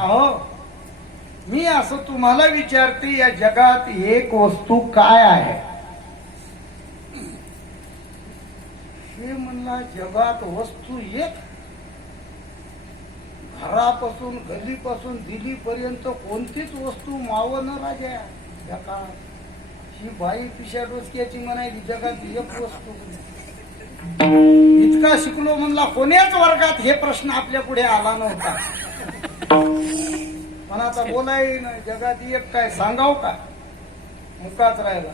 अहो मी असं तुम्हाला विचारते या जगात एक वस्तू काय आहे? हे म्हणला जगात वस्तू एक? घरापासून गल्लीपासून दिलीपर्यंत कोणतीच वस्तू माव न राजा. जगात ही बाई पिशा डोसक्याची म्हणायची जगात एक वस्तू. इतका शिकलो म्हणला कोण्याच वर्गात हे प्रश्न आपल्या पुढे आला नव्हता? पण आता बोलाय जगात एक काय सांगाव का? मुकाच राहिला.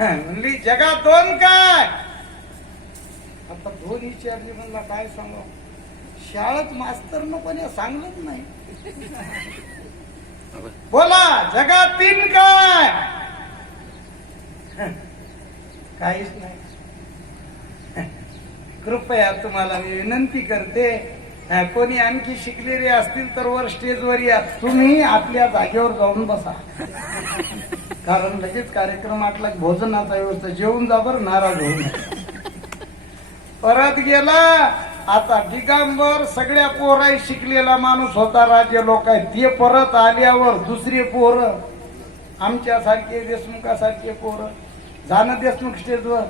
म्हणली जगात दोन काय? आता दोन विचारली म्हणला काय सांगाव? शाळेत मास्तरनं पण हे सांगलंच नाही. बोला जगात तीन काय? काहीच नाही. कृपया तुम्हाला मी विनंती करते. कोणी आणखी शिकलेले असतील तर वर स्टेजवर या. तुम्ही आपल्या जागेवर जाऊन बसा. कारण लगेच कार्यक्रम आटला भोजनाचा व्यवस्था जेवून जा बर नाराज होऊन परत गेला. आता दिगंबर सगळ्या पोराई शिकलेला माणूस होता राज्य लोक आहे ते परत आल्यावर दुसरे पोर. आमच्यासारखे देशमुखासारखे पोर. जाणं देशमुख स्टेजवर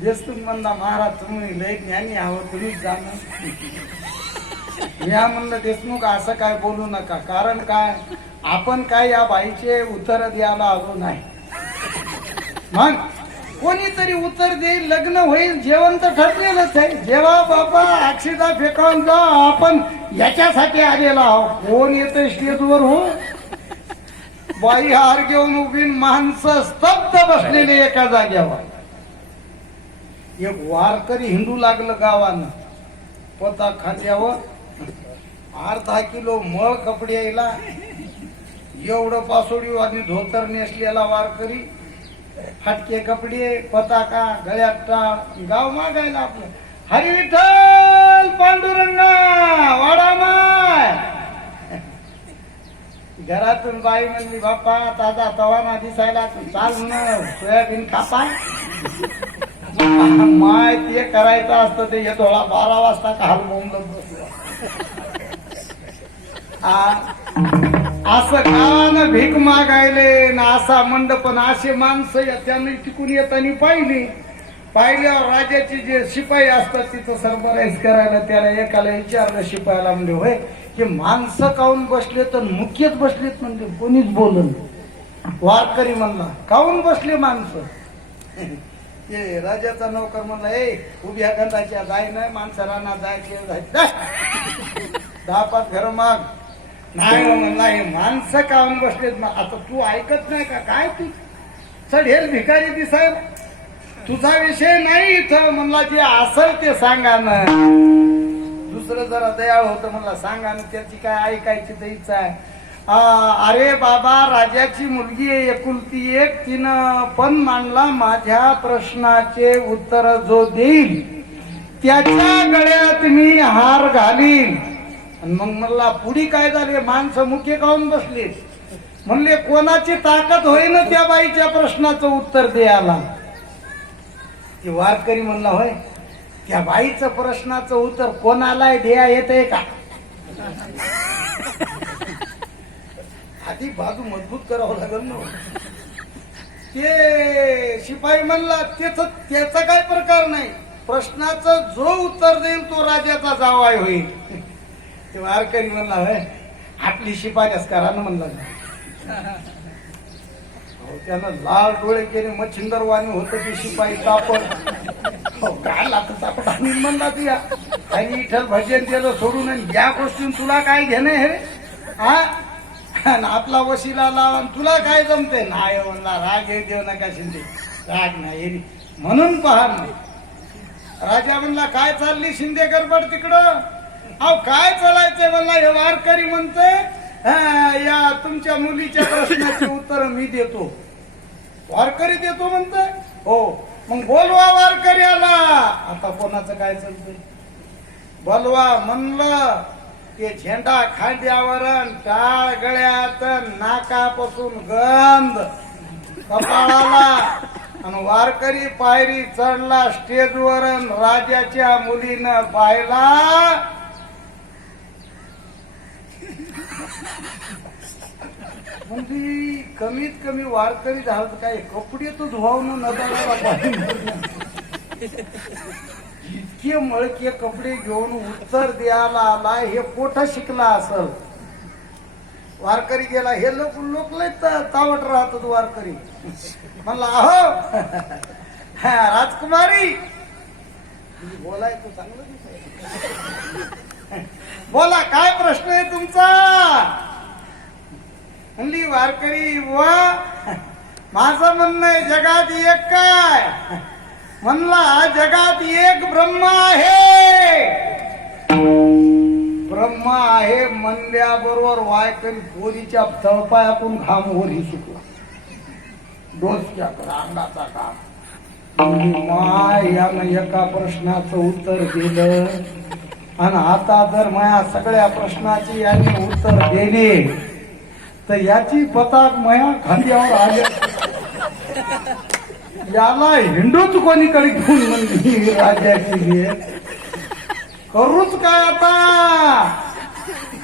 देशमुख म्हणला महाराज तुम्ही लय ज्ञानी आहोत तुम्हीच जाण या म्हणलं देशमुख असं काय बोलू नका. कारण काय? आपण काय या बाईचे उत्तर द्यायला आलो नाही. मग कोणीतरी उत्तर देईल लग्न होईल जेवण तर ठरलेलंच आहे. जेव्हा बाबा अक्षिता फेकावून जा आपण याच्यासाठी आलेला आहोत. कोण येतं स्टेजवर हो बाई हार घेऊन उभी माणसं स्तब्ध बसलेली एका जाग्यावर एक वारकरी हिंडू लागलं गावानं. पोता खांद्यावर अर्धा किलो मळ कपडे यायला. एवढं पासोडी आणि धोतर नेसलेला वारकरी. फाटके कपडे पताका गळ्यात टाळ. गाव मागायला आपलं. हरी विठ्ठल पांडुरंगा वाडा माय. घरातून बाई म्हणली बाप्पा ताजा तवाना दिसायला चाल म्हण सोयाबीन कापा माय ते करायचं असतं ते हे बारा वाजता काल बोंबलत बसला. आ- असं गावानं भीक मागायले ना असा मंडपन असे माणसं या- टिकून येताना पाहिली. पाहिल्यावर राजाचे जे शिपाई असतात तिथं सरबराईज करायला त्याला एकाला विचारलं शिपायाला म्हणजे होय की माणसं काऊन बसले तर मुख्यच बसलेत? म्हणजे कोणीच बोलून वारकरी म्हणला काऊन बसले माणसं? ते राजाचा नौकर म्हणला ए उभ्या गंधाच्या जाय नाही माणसाला जायचे जाय दहा पाच घर माग. नाही म्हणला हे माणसं काम बसलेत? मग आता तू ऐकत नाही का? काय तू? चढेल भिकारी साहेब तुझा विषय नाही इथं. म्हणला जे असल ते सांगा ना. दुसरं जरा दयाळ होतं म्हणला सांगा ना त्याची काय ऐकायची तर इच्छा आहे. अरे बाबा राजाची मुलगी आहे एकुलती एक. तिनं पण मांडला माझ्या प्रश्नाचे उत्तर जो देईल त्याच्या गळ्यात मी हार घालीन. आणि मग म्हणला पुढी काय झाले? माणसं मुख्य काऊन बसले. म्हणले कोणाची ताकद होईन त्या बाईच्या प्रश्नाचं उत्तर द्यायला. ती वारकरी म्हणला होय त्या बाईचं प्रश्नाचं उत्तर कोणाला द्या आहे का? आधी बाजू मजबूत करावं लागल ना. ते शिपाई म्हणला त्याच त्याचा काय प्रकार नाही. प्रश्नाचं जो उत्तर देईल तो राजाचा जावाय होईल. ते वारकरी म्हणला होय आपली शिपायच करा ना म्हणला. अहो, त्यानं लाल डोळे केले मच्छिंदर वाणी होत की शिपाई तापड काय लागत तापड आणि म्हणला तुया काही विठ्ठल भजन केलं सोडून या गोष्टीन तुला काय घेणं हे हा? आणि आपला वशिला लाव तुला काय जमते नाही हो, म्हणला राग हे देऊ नका शिंदे. राग नाही रे. म्हणून पहा नाही राजा म्हणला काय चालली शिंदे गडबड तिकडं? अहो काय चालायचंय म्हणला हे वारकरी म्हणते हा, या तुमच्या मुलीच्या प्रश्नाची उत्तर मी देतो. वारकरी देतो म्हणते हो. मग बोलवा वारकरी आला आता कोणाचं काय चालतंय? बोलवा. म्हणलं ते झेंडा खांद्यावर टाळ गळ्यात नाकापासून गंध. कपाळाला आणि वारकरी पायरी चढला स्टेजवर राजाच्या मुलीनं पाहिला म्हणजे कमीत कमी वारकरी झालं काय कपडे तो धुवावून नदाला इतके मळके कपडे घेऊन उत्तर द्यायला आला हे पोट शिकला असल. वारकरी गेला हे लोक लोक लय त- तावट राहतात वारकरी. म्हणला अहो हा, राजकुमारी. बोलाय तू चांगलं बोला काय प्रश्न आहे तुमचा? म्हणली वारकरी वा माझं म्हणणं आहे जगात एक काय? म्हणला जगात एक ब्रह्म आहे. ब्रह्म आहे म्हणल्याबरोबर वायकरी पोरीच्या तळपायातून घाम ओरी शिकला डोसक्या अंगाचा काम माय यानं एका प्रश्नाचं उत्तर दिलं. आणि आता जर माया सगळ्या प्रश्नाची याने उत्तर दिले तर याची पताक मया खांद्यावर आली. याला हिंडूच कोणीकडे घेऊन म्हणली राजाची करूच काय आता?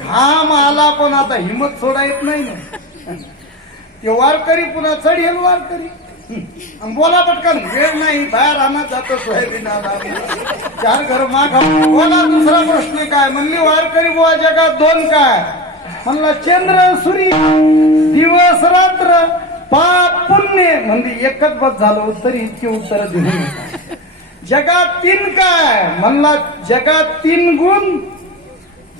घाम आला पण आता हिमत सोडा येत नाही ना. ते वारकरी पुन्हा चढेल वारकरी. बोला पटकन वेळ नाही बाहेर आणत जातो सोयाबीनाला. चार घर माग बोला दुसरा प्रश्न काय? म्हणली वारकरी बुवा जगात दोन काय? म्हणला चंद्र सूर्य दिवस रात्र. पाप पुण्य म्हणजे एकच बस झालो तरी इतके उत्तर दिली जगात तीन काय? म्हणला जगात तीन गुण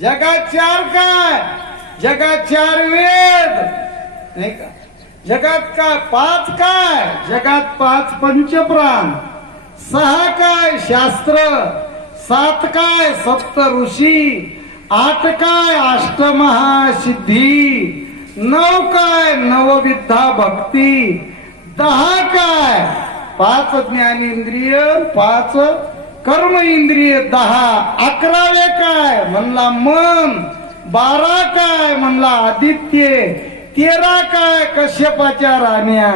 जगात चार काय? जगात चार वेद नाही का? जगात काय पाच काय? जगात पाच पंचप्राण. सहा काय? शास्त्र. सात काय? सप्त ऋषी. आठ काय? अष्टमहासिद्धी. नऊ काय? नवविद्या भक्ती. दहा काय? पाच ज्ञान इंद्रिय पाच कर्म इंद्रिय दहा. अकरावे काय? म्हणला मन. बारा काय? म्हणला आदित्य. तेरा काय? कश्यपाच्या राण्या.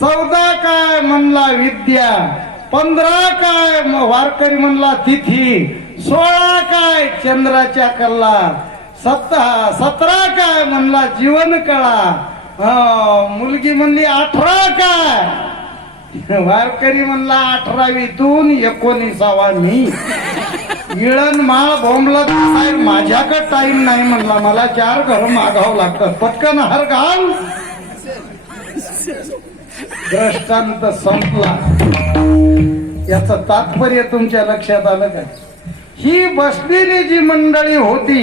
चौदा काय? म्हणला विद्या. पंधरा काय? वारकरी म्हणला तिथी. सोळा काय? चंद्राच्या कल्ला सतरा सतरा काय म्हणला जीवन कळा. हो, मुलगी म्हणली अठरा काय? वारकरी म्हणला अठरावीतून एकोणीसावा मी. इळण माळ बोंबला साहेब माझ्याकडे टाइम नाही म्हणला मला. चार घर मागावं लागतं. पटकन हर घाल. दृष्टांत संपला. याचं तात्पर्य तुमच्या लक्षात आलं काय ही बसलेली जी मंडळी होती